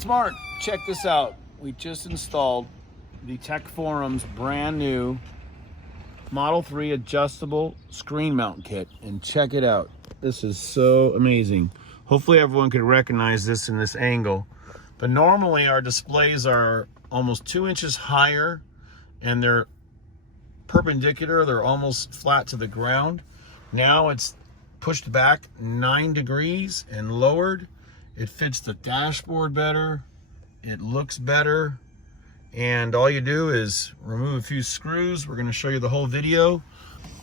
Hi, it's Mark. Check this out. We just installed the Tech Forum's brand new Model 3 adjustable screen mount kit, and check it out. This is so amazing. Hopefully everyone could recognize this in this angle, but normally our displays are almost 2 inches higher and they're perpendicular, they're almost flat to the ground. Now it's pushed back 9 degrees and lowered. It fits the dashboard better, it looks better, and all you do is remove a few screws. We're going to show you the whole video,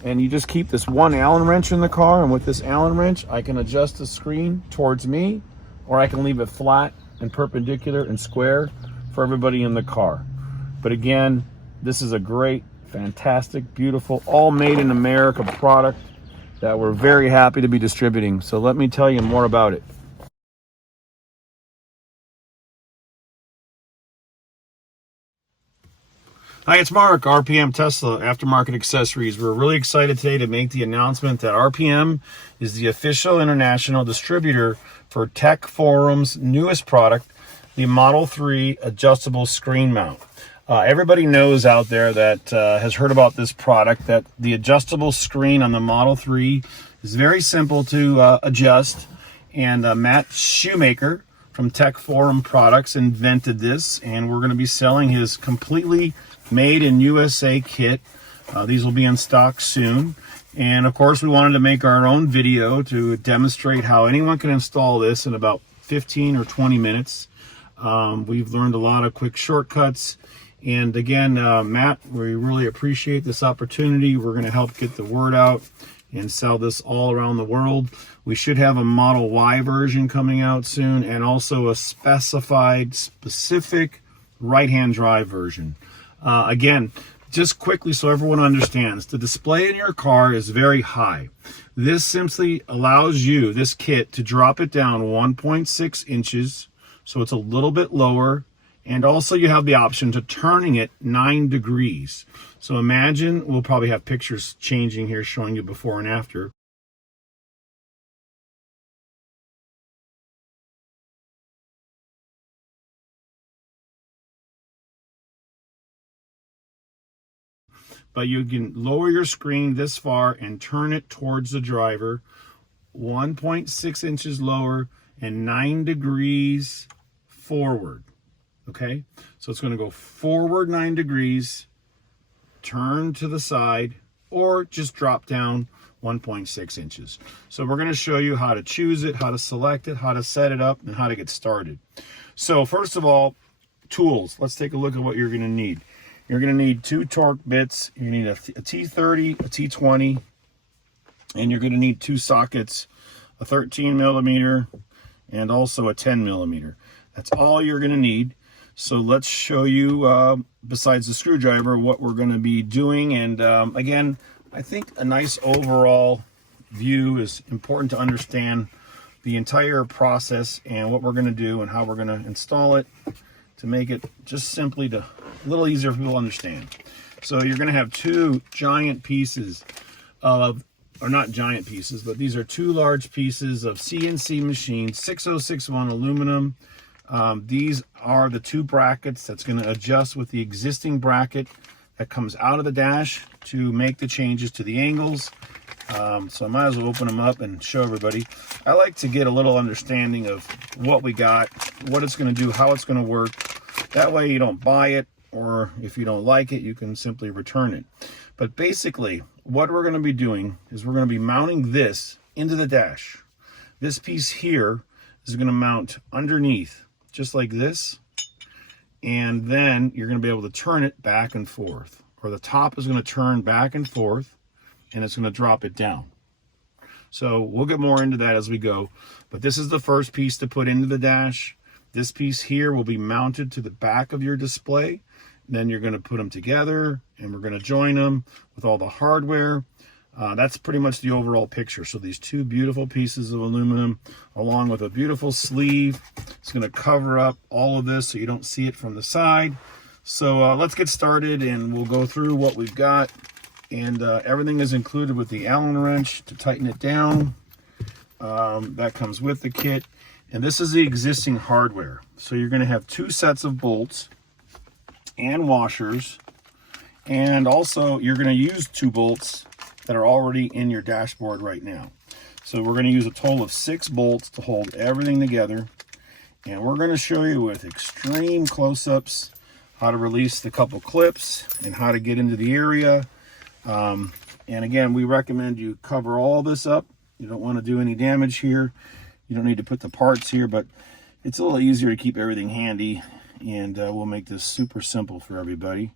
and you just keep this one Allen wrench in the car, and with this Allen wrench I can adjust the screen towards me, or I can leave it flat and perpendicular and square for everybody in the car. But again, this is a great, fantastic, beautiful, all made in America product that we're very happy to be distributing. So let me tell you more about it. Hi, it's Mark, RPM Tesla Aftermarket Accessories. We're really excited today to make the announcement that RPM is the official international distributor for Tech Forum's newest product, the Model 3 adjustable screen mount. Everybody knows out there that has heard about this product that the adjustable screen on the Model 3 is very simple to adjust, and Matt Shumaker from Tech Forum Products invented this, and we're going to be selling his completely made in USA kit. These will be in stock soon, and of course we wanted to make our own video to demonstrate how anyone can install this in about 15 or 20 minutes. We've learned a lot of quick shortcuts, and again, Matt, we really appreciate this opportunity. We're going to help get the word out and sell this all around the world. We should have a Model Y version coming out soon, and also a specific right-hand drive version. Again, just quickly so everyone understands, the display in your car is very high. This simply allows you, this kit, to drop it down 1.6 inches, so it's a little bit lower, and also you have the option to turning it 9 degrees. So imagine, we'll probably have pictures changing here showing you before and after. But you can lower your screen this far and turn it towards the driver, 1.6 inches lower and 9 degrees forward. Okay, so it's going to go forward 9 degrees, turn to the side, or just drop down 1.6 inches. So we're going to show you how to choose it, how to select it, how to set it up, and how to get started. So first of all, tools. Let's take a look at what you're going to need. You're going to need 2 torque bits. You need a T30, a T20, and you're going to need 2 sockets, a 13 millimeter and also a 10 millimeter. That's all you're going to need. So let's show you, besides the screwdriver, what we're going to be doing. And again, I think a nice overall view is important to understand the entire process and what we're going to do and how we're going to install it, to make it just simply a little easier for people to understand. So you're going to have 2 giant pieces of, or not giant pieces, but these are 2 large pieces of CNC machine 6061 aluminum. These are the 2 brackets that's going to adjust with the existing bracket that comes out of the dash to make the changes to the angles. So I might as well open them up and show everybody. I like to get a little understanding of what we got, what it's going to do, how it's going to work. That way you don't buy it, or if you don't like it, you can simply return it. But basically, what we're going to be doing is we're going to be mounting this into the dash. This piece here is going to mount underneath, just like this. And then you're going to be able to turn it back and forth, or the top is going to turn back and forth, and it's going to drop it down. So we'll get more into that as we go, but this is the first piece to put into the dash. This piece here will be mounted to the back of your display. Then you're going to put them together, and we're going to join them with all the hardware. That's pretty much the overall picture. So these 2 beautiful pieces of aluminum, along with a beautiful sleeve, it's going to cover up all of this so you don't see it from the side. So let's get started, and we'll go through what we've got. And everything is included with the Allen wrench to tighten it down. That comes with the kit. And this is the existing hardware. So you're going to have 2 sets of bolts and washers. And also you're going to use 2 bolts that are already in your dashboard right now. So we're going to use a total of 6 bolts to hold everything together. And we're going to show you with extreme close-ups how to release the couple clips and how to get into the area. And again, we recommend you cover all this up. You don't want to do any damage here. You don't need to put the parts here, but it's a little easier to keep everything handy, and we'll make this super simple for everybody.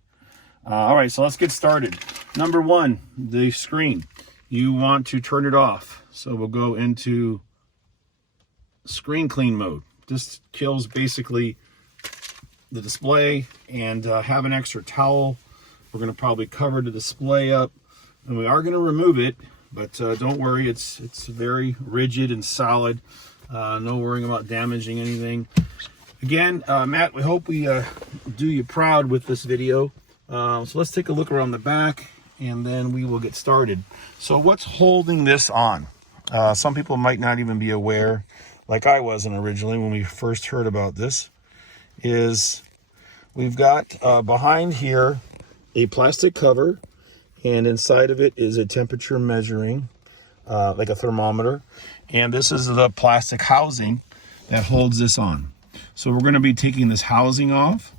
All right, so let's get started. Number 1, the screen. You want to turn it off. So we'll go into screen clean mode. This kills basically the display, and have an extra towel. We're going to probably cover the display up, and we are going to remove it, but don't worry, it's very rigid and solid. No worrying about damaging anything. Again, Matt, we hope we do you proud with this video. So let's take a look around the back, and then we will get started. So what's holding this on? Some people might not even be aware, like I wasn't originally when we first heard about this, is we've got behind here a plastic cover, and inside of it is a temperature measuring, like a thermometer. And this is the plastic housing that holds this on. So we're going to be taking this housing off,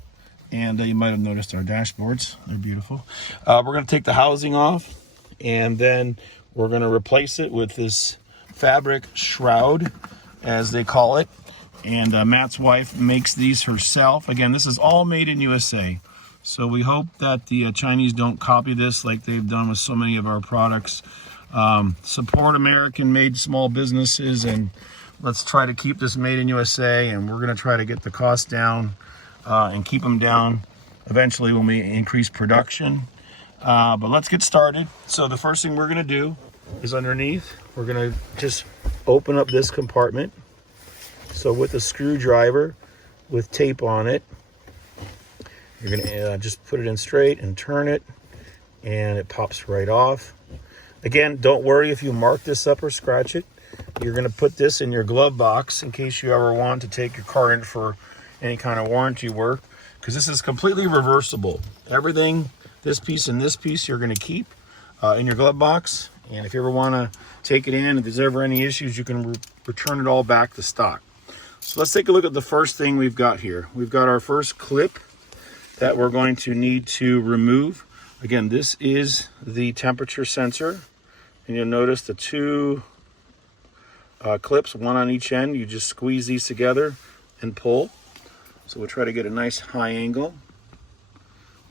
and you might have noticed our dashboards. They're beautiful. We're going to take the housing off, and then we're going to replace it with this fabric shroud, as they call it. And Matt's wife makes these herself. Again, this is all made in USA. So we hope that the Chinese don't copy this like they've done with so many of our products. Support American-made small businesses, and let's try to keep this made in USA, and we're going to try to get the cost down and keep them down eventually when we increase production. But let's get started. So the first thing we're going to do is underneath, we're going to just open up this compartment. So with a screwdriver with tape on it, you're going to just put it in straight and turn it, and it pops right off. Again, don't worry if you mark this up or scratch it. You're going to put this in your glove box in case you ever want to take your car in for any kind of warranty work, because this is completely reversible. Everything, this piece and this piece, you're going to keep in your glove box. And if you ever want to take it in, if there's ever any issues, you can return it all back to stock. So let's take a look at the first thing we've got here. We've got our first clip that we're going to need to remove. Again, this is the temperature sensor, and you'll notice the 2 clips, 1 on each end. You just squeeze these together and pull. So we'll try to get a nice high angle.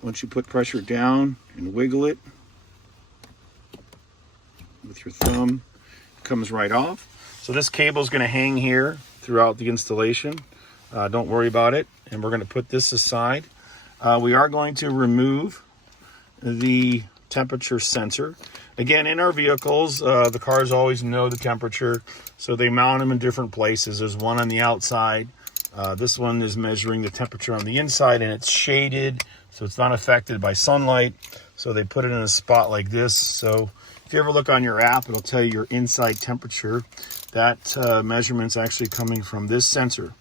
Once you put pressure down and wiggle it with your thumb, it comes right off. So this cable is going to hang here throughout the installation. Don't worry about it. And we're going to put this aside. We are going to remove the temperature sensor. Again, in our vehicles, the cars always know the temperature, so they mount them in different places. There's one on the outside. This one is measuring the temperature on the inside, and it's shaded, so it's not affected by sunlight. So they put it in a spot like this. So if you ever look on your app, it'll tell you your inside temperature. That measurement's actually coming from this sensor.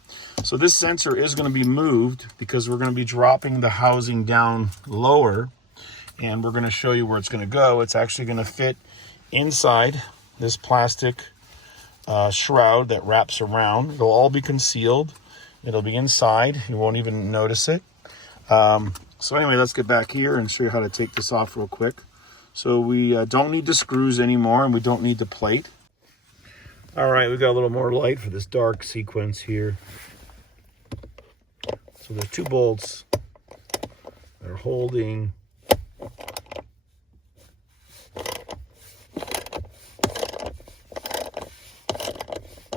So this sensor is going to be moved because we're going to be dropping the housing down lower, and we're going to show you where it's going to go. It's actually going to fit inside this plastic shroud that wraps around. It'll all be concealed. It'll be inside. You won't even notice it. So anyway, let's get back here and show you how to take this off real quick. So we don't need the screws anymore, and we don't need the plate. All right, we got a little more light for this dark sequence here. So there's 2 bolts that are holding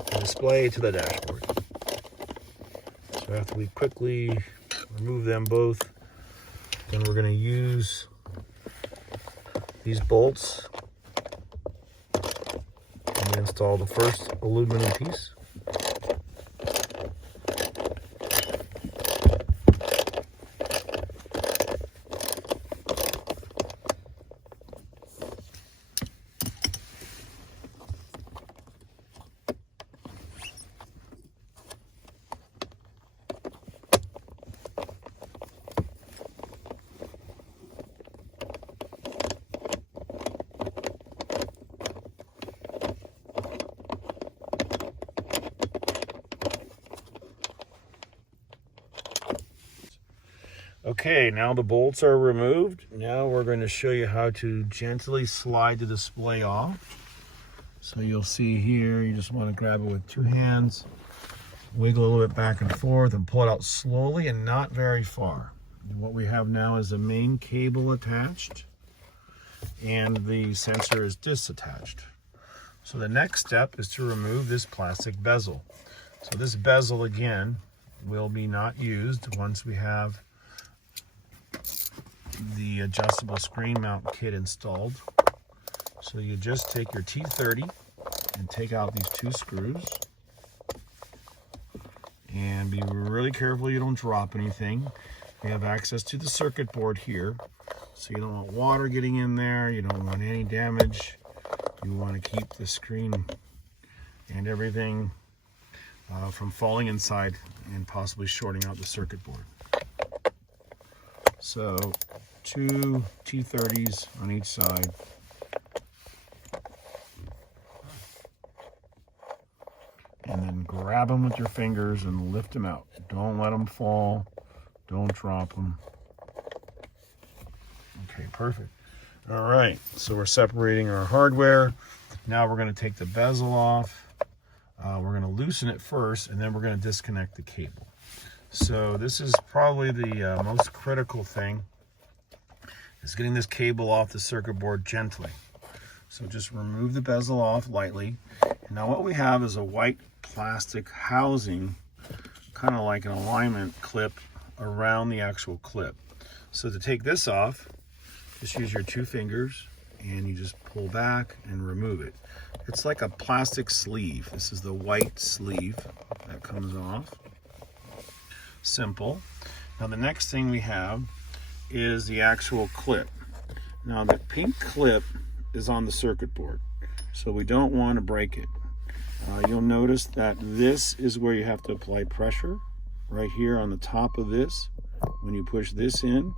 the display to the dashboard. So after we quickly remove them both, then we're going to use these bolts and install the first aluminum piece. Okay, now the bolts are removed. Now we're going to show you how to gently slide the display off. So you'll see here, you just want to grab it with two hands, wiggle a little bit back and forth, and pull it out slowly and not very far. And what we have now is a main cable attached, and the sensor is disattached. So the next step is to remove this plastic bezel. So this bezel, again, will be not used once we have the adjustable screen mount kit installed. So you just take your T30 and take out these two screws, and be really careful you don't drop anything. We have access to the circuit board here, so you don't want water getting in there, you don't want any damage. You want to keep the screen and everything from falling inside and possibly shorting out the circuit board. So 2 T30s on each side. And then grab them with your fingers and lift them out. Don't let them fall. Don't drop them. Okay, perfect. All right, so we're separating our hardware. Now we're going to take the bezel off. We're going to loosen it first, and then we're going to disconnect the cable. So this is probably the most critical thing, is getting this cable off the circuit board gently. So just remove the bezel off lightly. And now what we have is a white plastic housing, kind of like an alignment clip around the actual clip. So to take this off, just use your two fingers and you just pull back and remove it. It's like a plastic sleeve. This is the white sleeve that comes off. Simple. Now the next thing we have is the actual clip. Now the pink clip is on the circuit board, so we don't want to break it. You'll notice that this is where you have to apply pressure, right here on the top of this. When you push this in,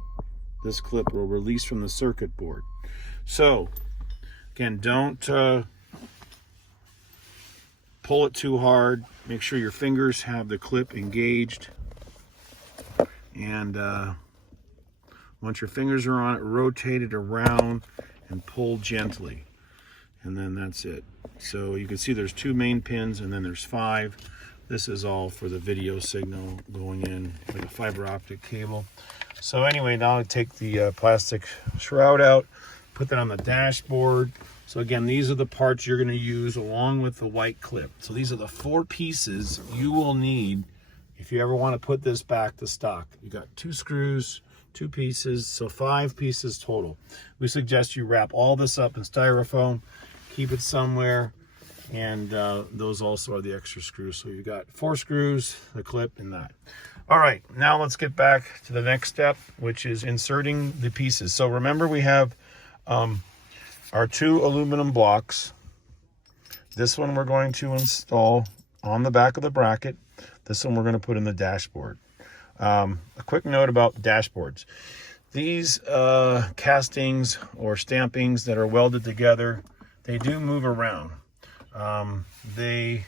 this clip will release from the circuit board. So again, don't pull it too hard. Make sure your fingers have the clip engaged, and once your fingers are on it, rotate it around and pull gently, and then that's it. So you can see there's two main pins, and then there's 5. This is all for the video signal going in, like a fiber optic cable. So anyway, now I take the plastic shroud out, put that on the dashboard. So again, these are the parts you're going to use along with the white clip. So these are the 4 pieces you will need if you ever want to put this back to stock. You got 2 screws, 2 pieces, so 5 pieces total. We suggest you wrap all this up in styrofoam, keep it somewhere, and those also are the extra screws. So you got 4 screws, the clip, and that. All right, now let's get back to the next step, which is inserting the pieces. So remember, we have our 2 aluminum blocks. This one we're going to install on the back of the bracket. This one we're going to put in the dashboard. A quick note about dashboards. These castings or stampings that are welded together, they do move around. They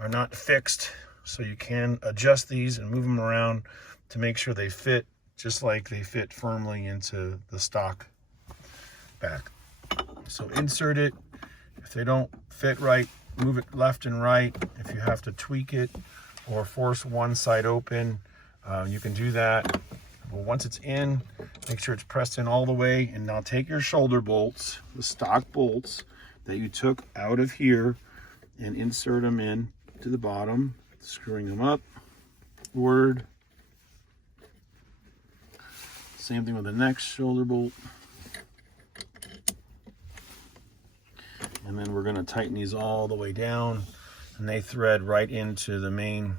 are not fixed, so you can adjust these and move them around to make sure they fit just like they fit firmly into the stock back. So insert it. If they don't fit right, move it left and right. If you have to tweak it or force one side open, you can do that. But once it's in, make sure it's pressed in all the way. And now take your shoulder bolts, the stock bolts that you took out of here, and insert them in to the bottom, screwing them up, forward. Same thing with the next shoulder bolt. And then we're going to tighten these all the way down, and they thread right into the main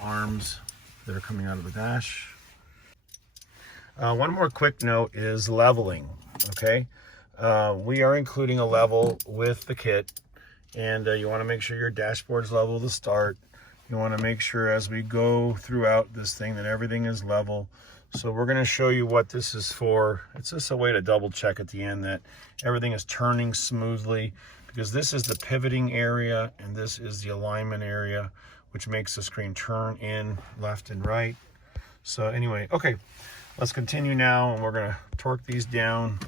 arms that are coming out of the dash. One more quick note is leveling, okay? We are including a level with the kit, and you want to make sure your dashboard's level to start. You want to make sure as we go throughout this thing that everything is level. So we're going to show you what this is for. It's just a way to double check at the end that everything is turning smoothly, because this is the pivoting area and this is the alignment area, which makes the screen turn in left and right. So anyway, okay, let's continue now, and we're gonna torque these down.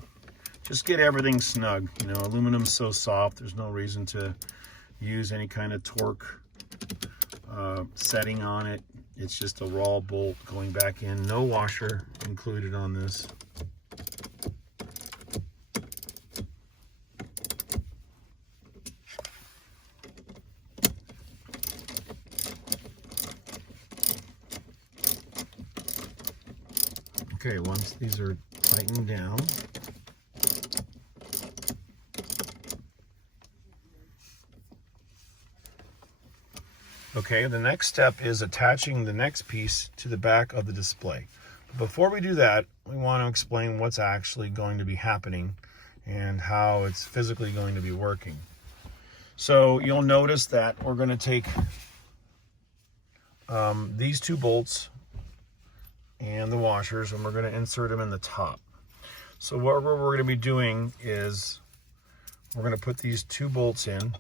Just get everything snug. You know, aluminum's so soft, there's no reason to use any kind of torque setting on it. It's just a raw bolt going back in. No washer included on this. Okay, once these are tightened down, okay, the next step is attaching the next piece to the back of the display. Before we do that, we want to explain what's actually going to be happening and how it's physically going to be working. So you'll notice that we're going to take these two bolts and the washers, and we're going to insert them in the top. So what we're going to be doing is we're going to put these two bolts in,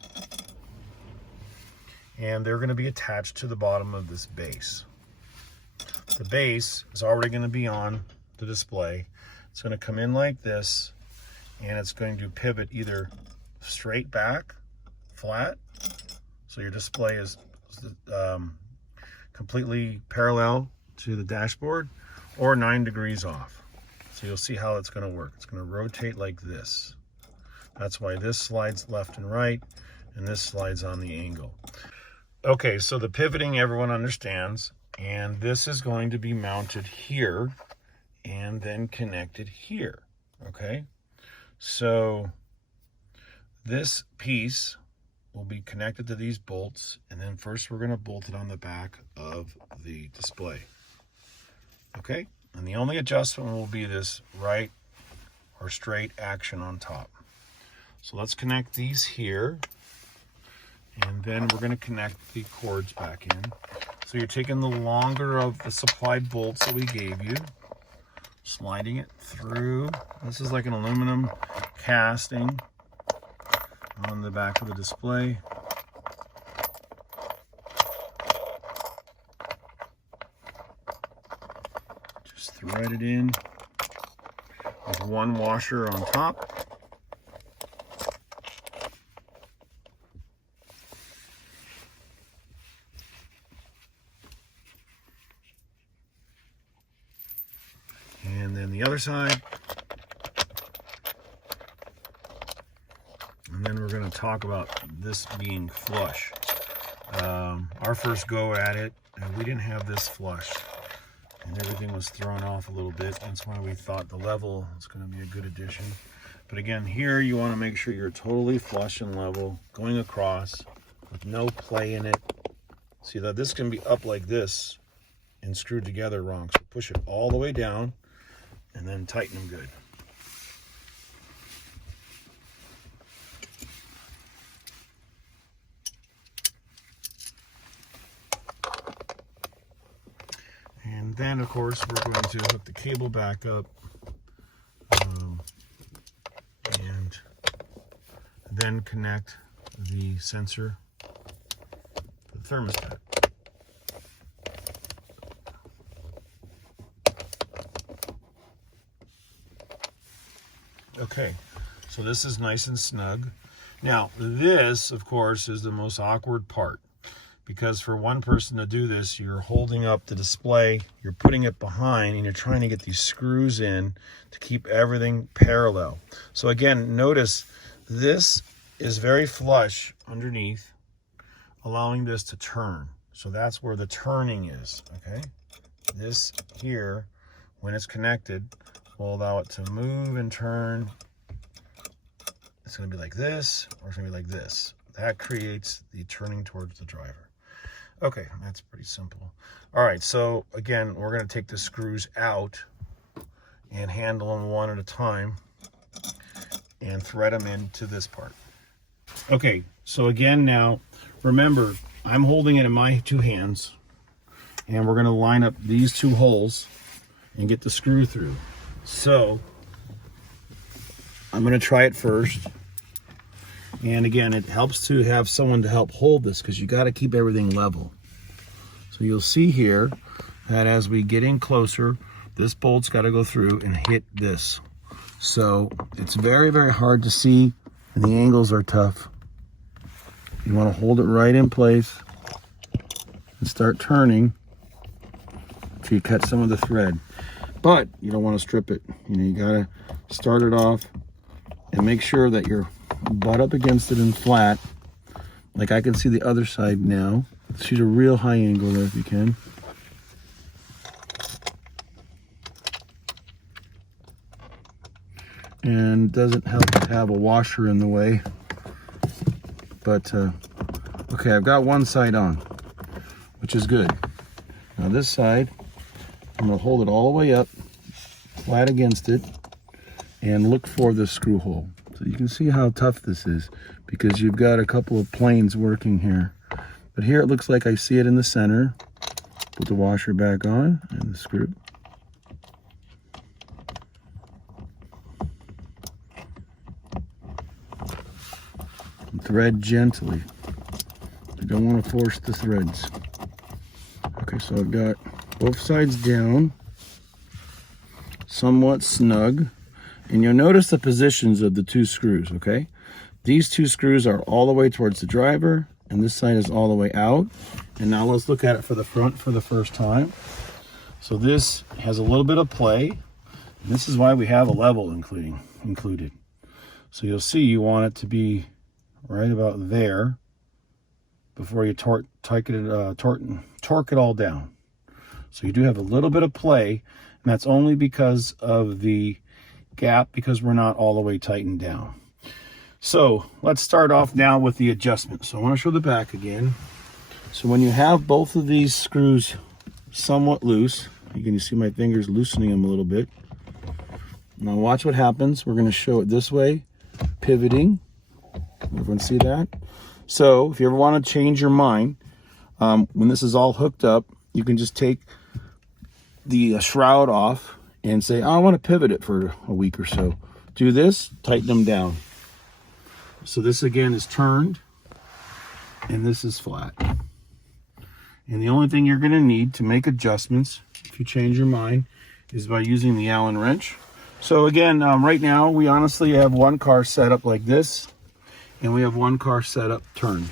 and they're going to be attached to the bottom of this base. The base is already going to be on the display. It's going to come in like this, and it's going to pivot either straight back, flat, so your display is completely parallel to the dashboard, or 9 degrees off. So you'll see how it's going to work. It's going to rotate like this. That's why this slides left and right, and this slides on the angle. Okay, so the pivoting everyone understands, and this is going to be mounted here and then connected here. Okay, so this piece will be connected to these bolts, and then first we're going to bolt it on the back of the display. Okay, and the only adjustment will be this right or straight action on top. So let's connect these here, and then we're going to connect the cords back in. So you're taking the longer of the supplied bolts that we gave you, sliding it through. This is like an aluminum casting on the back of the display. Just thread it in with one washer on top. And then the other side. And then we're going to talk about this being flush. Our first go at it, we didn't have this flush, and everything was thrown off a little bit. That's why we thought the level is going to be a good addition. But again, here you want to make sure you're totally flush and level, going across with no play in it. See that this can be up like this and screwed together wrong. So push it all the way down and then tighten them good. And then, of course, we're going to hook the cable back up and then connect the sensor to the thermostat. Okay, so this is nice and snug. Now, this, of course, is the most awkward part, because for one person to do this, you're holding up the display, you're putting it behind, and you're trying to get these screws in to keep everything parallel. So again, notice this is very flush underneath, allowing this to turn. So that's where the turning is, okay? This here, when it's connected, will allow it to move and turn. It's going to be like this, or it's going to be like this. That creates the turning towards the driver. Okay, that's pretty simple. All right, so again, we're going to take the screws out and handle them one at a time and thread them into this part. Okay, so again now, remember, I'm holding it in my two hands, and we're going to line up these two holes and get the screw through. So I'm going to try it first. And again, it helps to have someone to help hold this, because you got to keep everything level. So you'll see here, that as we get in closer, this bolt's got to go through and hit this. So it's very, very hard to see, and the angles are tough. You want to hold it right in place and start turning until you cut some of the thread. But you don't want to strip it. You know, you got to start it off and make sure that you're butt up against it and flat. Like I can see the other side now. Shoot a real high angle there if you can. And doesn't help to have a washer in the way. But, okay, I've got one side on, which is good. Now this side, I'm gonna hold it all the way up, flat against it, and look for the screw hole. So you can see how tough this is, because you've got a couple of planes working here. But here it looks like I see it in the center. Put the washer back on, and the screw. Thread gently. You don't want to force the threads. Okay, so I've got both sides down, somewhat snug, and you'll notice the positions of the two screws, okay? These two screws are all the way towards the driver, and this side is all the way out. And now let's look at it for the front for the first time. So this has a little bit of play, and this is why we have a level included. So you'll see you want it to be right about there before you torque it all down. So you do have a little bit of play, and that's only because of the gap, because we're not all the way tightened down. So let's start off now with the adjustment. So I want to show the back again. So when you have both of these screws somewhat loose, you can see my fingers loosening them a little bit. Now watch what happens. We're going to show it this way, pivoting. Everyone see that? So if you ever want to change your mind, when this is all hooked up, you can just take the shroud off and say, oh, I want to pivot it for a week or so. Do this, tighten them down. So this again is turned, and this is flat. And the only thing you're going to need to make adjustments, if you change your mind, is by using the Allen wrench. So again, right now, we honestly have one car set up like this, and we have one car set up turned.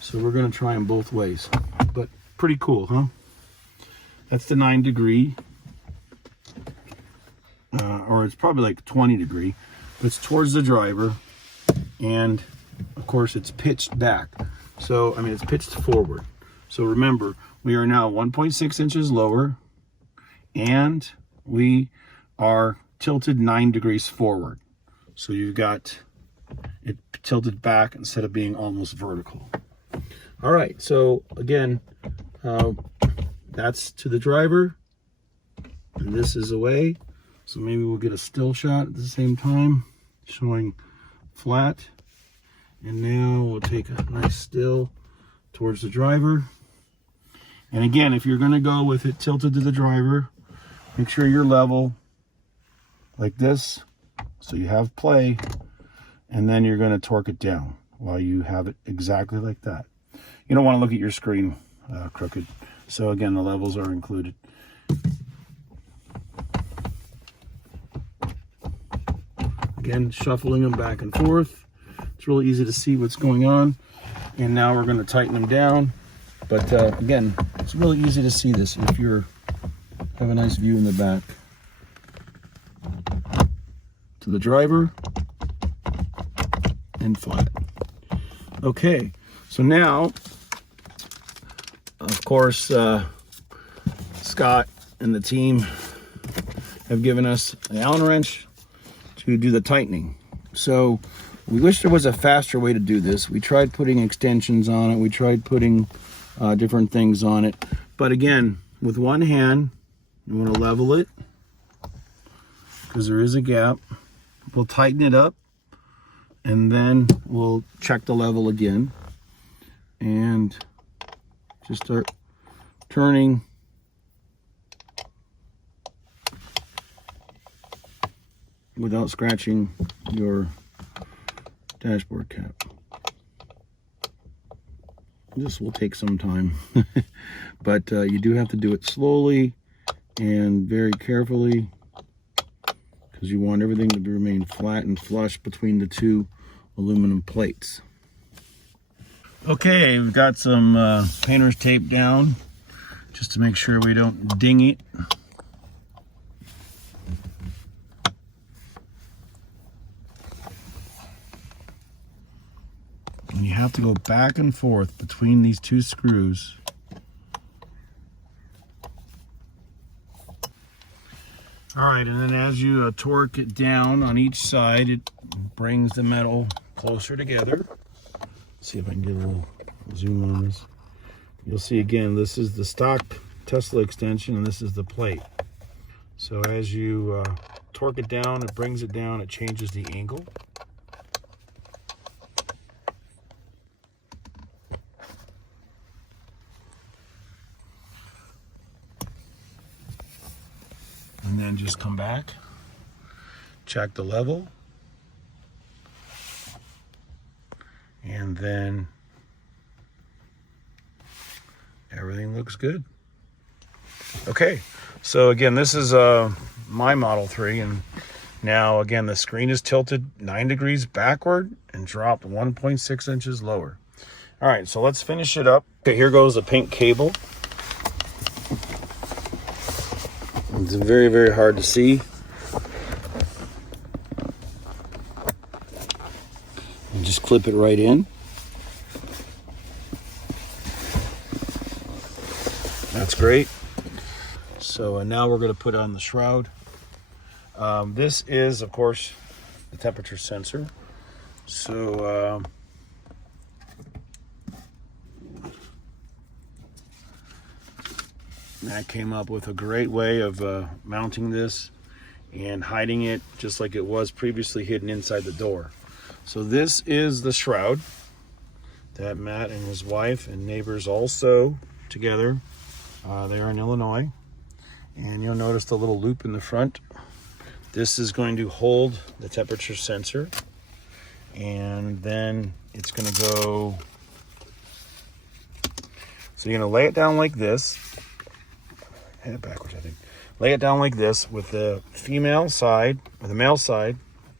So we're going to try them both ways. But pretty cool, huh? That's the 9 degree. Or it's probably like 20 degree. But it's towards the driver. And, of course, it's pitched back. So, I mean, it's pitched forward. So remember, we are now 1.6 inches lower. And we are tilted 9 degrees forward. So you've got it tilted back instead of being almost vertical. All right, so again, that's to the driver, and this is away. So maybe we'll get a still shot at the same time, showing flat. And now we'll take a nice still towards the driver. And again, if you're going to go with it tilted to the driver, make sure you're level like this, so you have play. And then you're going to torque it down while you have it exactly like that. You don't want to look at your screen crooked. So again, the levels are included. Again, shuffling them back and forth. It's really easy to see what's going on. And now we're going to tighten them down. But again, it's really easy to see this if you have a nice view in the back. To the driver. And flat. Okay, so now, of course, Scott and the team have given us an Allen wrench to do the tightening. So we wish there was a faster way to do this. We tried putting extensions on it. We tried putting different things on it. But again, with one hand, you want to level it because there is a gap. We'll tighten it up. And then we'll check the level again and just start turning without scratching your dashboard cap. This will take some time, but you do have to do it slowly and very carefully, because you want everything to remain flat and flush between the two aluminum plates. Okay, we've got some painter's tape down just to make sure we don't ding it. And you have to go back and forth between these two screws. Alright, and then as you torque it down on each side, it brings the metal closer together. Let's see if I can get a little zoom on this. You'll see again, this is the stock Tesla extension and this is the plate. So as you torque it down, it brings it down, it changes the angle. And then just come back, check the level, and then everything looks good. Okay, so again, this is my Model 3, and now again the screen is tilted 9 degrees backward and dropped 1.6 inches lower. All right, so let's finish it up. Okay, here goes a pink cable. It's very, very hard to see. And just clip it right in. That's great. So now we're going to put on the shroud. This is, of course, the temperature sensor. So Matt came up with a great way of mounting this and hiding it just like it was previously hidden inside the door. So this is the shroud that Matt and his wife and neighbors all sew together. They are in Illinois. And you'll notice the little loop in the front. This is going to hold the temperature sensor. And then it's going to go... So you're going to lay it down like this. Head it backwards, I think. Lay it down like this with the female side, or the male side,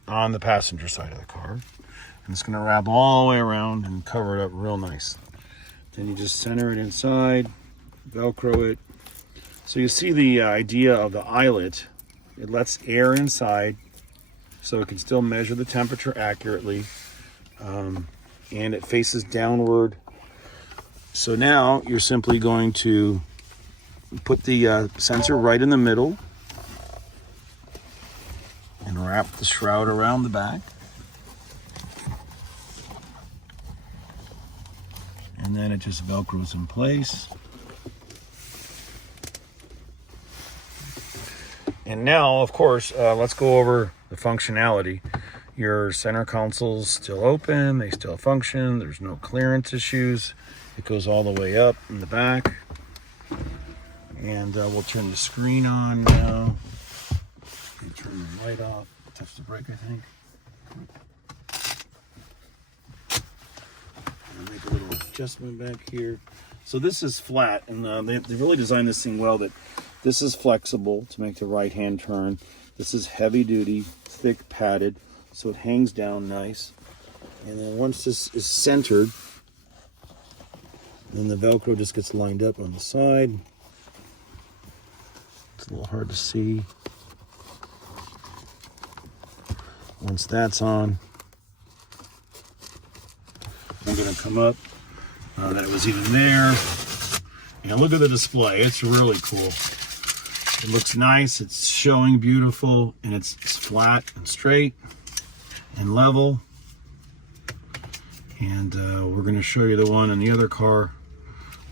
on the passenger side of the car. And it's going to wrap all the way around and cover it up real nice. Then you just center it inside, Velcro it. So you see the idea of the eyelet. It lets air inside so it can still measure the temperature accurately. And it faces downward. So now you're simply going to put the sensor right in the middle and wrap the shroud around the back. And then it just Velcros in place. And now, of course, let's go over the functionality. Your center console's still open, they still function, there's no clearance issues. It goes all the way up in the back. And we'll turn the screen on now. And turn the light off. Touch the brake, I think. And make a little adjustment back here. So this is flat, and they really designed this thing well, that this is flexible to make the right-hand turn. This is heavy-duty, thick, padded, so it hangs down nice. And then once this is centered, then the Velcro just gets lined up on the side. It's a little hard to see. Once that's on, I'm going to come up. That was even there. And look at the display. It's really cool. It looks nice. It's showing beautiful, and it's flat and straight and level. And we're going to show you the one in the other car,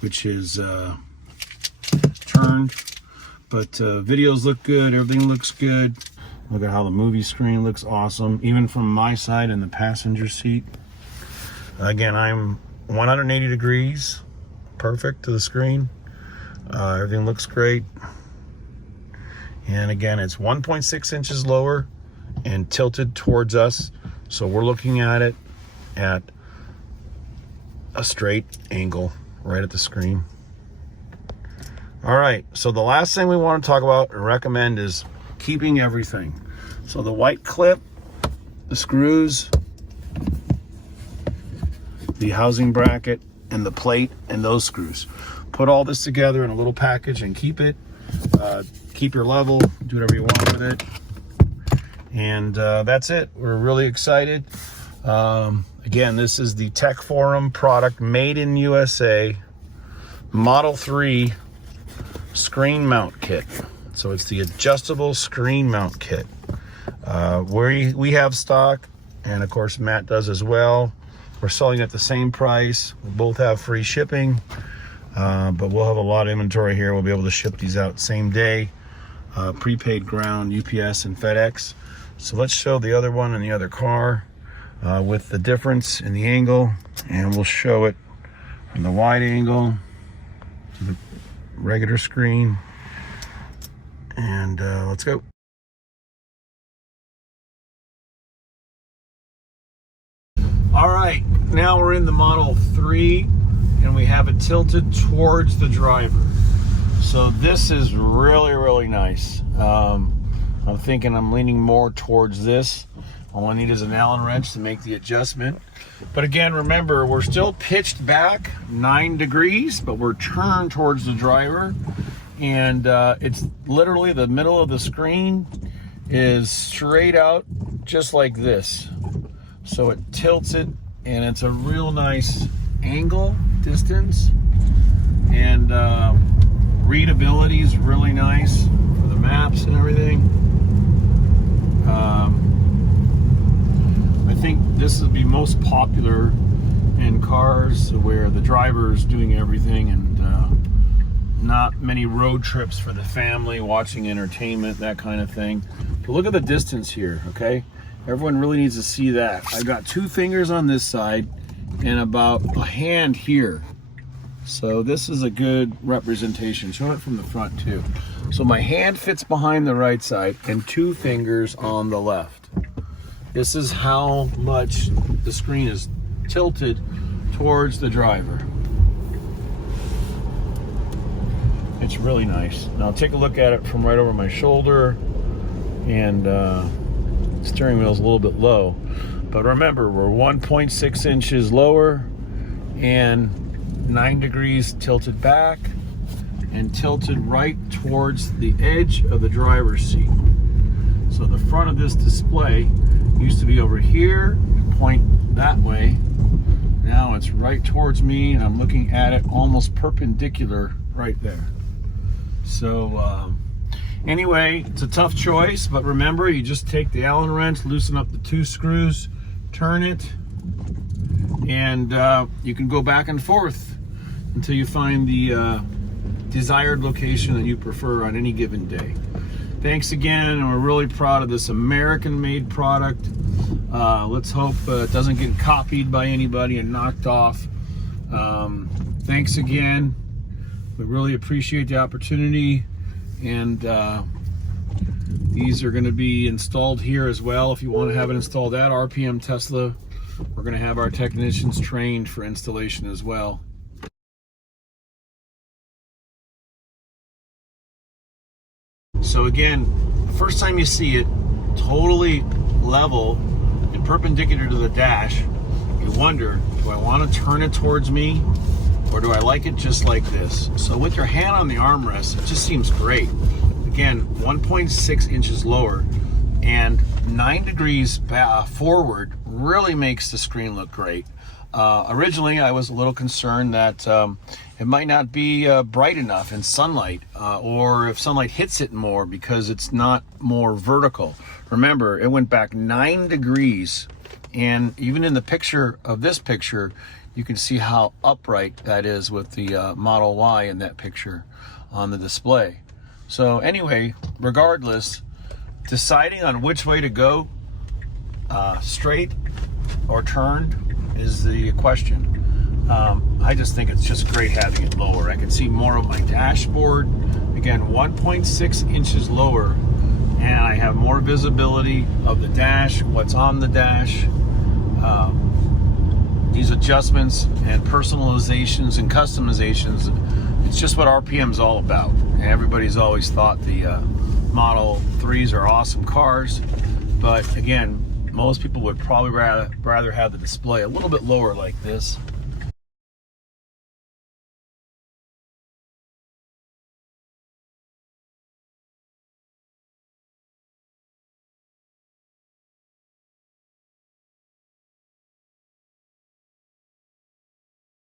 which is turned. But videos look good. Everything looks good. Look at how the movie screen looks awesome, even from my side in the passenger seat. Again, I'm 180 degrees, perfect to the screen. Everything looks great. And again, it's 1.6 inches lower and tilted towards us. So we're looking at it at a straight angle right at the screen. All right, so the last thing we want to talk about and recommend is keeping everything. So the white clip, the screws, the housing bracket, and the plate, and those screws. Put all this together in a little package and keep it. Keep your level, do whatever you want with it. And that's it. We're really excited. Again, this is the Tech Forum product, made in USA, Model 3 screen mount kit. So it's the adjustable screen mount kit. We have stock, and of course Matt does as well. We're selling at the same price. We both have free shipping, but we'll have a lot of inventory here. We'll be able to ship these out same day, prepaid ground, UPS, and FedEx. So let's show the other one in the other car with the difference in the angle, and we'll show it from the wide angle to the regular screen. And let's go. All right, now we're in the Model 3 and we have it tilted towards the driver. So this is really, really nice. I'm thinking I'm leaning more towards this. All I need is an Allen wrench to make the adjustment. But again, remember, we're still pitched back 9 degrees, but we're turned towards the driver. And it's literally the middle of the screen is straight out just like this. So it tilts it, and it's a real nice angle, distance, and readability is really nice for the maps and everything. I think this will be most popular in cars where the driver is doing everything, and not many road trips for the family, watching entertainment, that kind of thing. But look at the distance here, okay? Everyone really needs to see that. I got 2 fingers on this side and about a hand here. So this is a good representation. Show it from the front too. So my hand fits behind the right side and 2 fingers on the left. This is how much the screen is tilted towards the driver. It's really nice. Now take a look at it from right over my shoulder, and steering wheel's a little bit low, but remember, we're 1.6 inches lower and 9 degrees tilted back and tilted right towards the edge of the driver's seat. So the front of this display used to be over here and point that way. Now it's right towards me, and I'm looking at it almost perpendicular right there. So anyway, it's a tough choice, but remember, you just take the Allen wrench, loosen up the 2 screws, turn it, and you can go back and forth until you find the desired location that you prefer on any given day. Thanks again, and we're really proud of this American-made product. Let's hope it doesn't get copied by anybody and knocked off. Thanks again. We really appreciate the opportunity, and these are going to be installed here as well. If you want to have it installed at RPM Tesla, we're going to have our technicians trained for installation as well. So again, the first time you see it totally level and perpendicular to the dash, you wonder, do I want to turn it towards me, or do I like it just like this? So with your hand on the armrest, it just seems great. Again, 1.6 inches lower and 9 degrees forward really makes the screen look great. Originally, I was a little concerned that it might not be bright enough in sunlight, or if sunlight hits it more because it's not more vertical. Remember, it went back 9 degrees, and even in the picture of this picture, you can see how upright that is with the Model Y in that picture on the display. So anyway, regardless, deciding on which way to go, straight or turned, is the question. I just think it's just great having it lower. I can see more of my dashboard. Again, 1.6 inches lower, and I have more visibility of the dash, what's on the dash. These adjustments and personalizations and customizations It's just what RPM's all about. Everybody's always thought the Model 3s are awesome cars, but again, most people would probably rather have the display a little bit lower like this.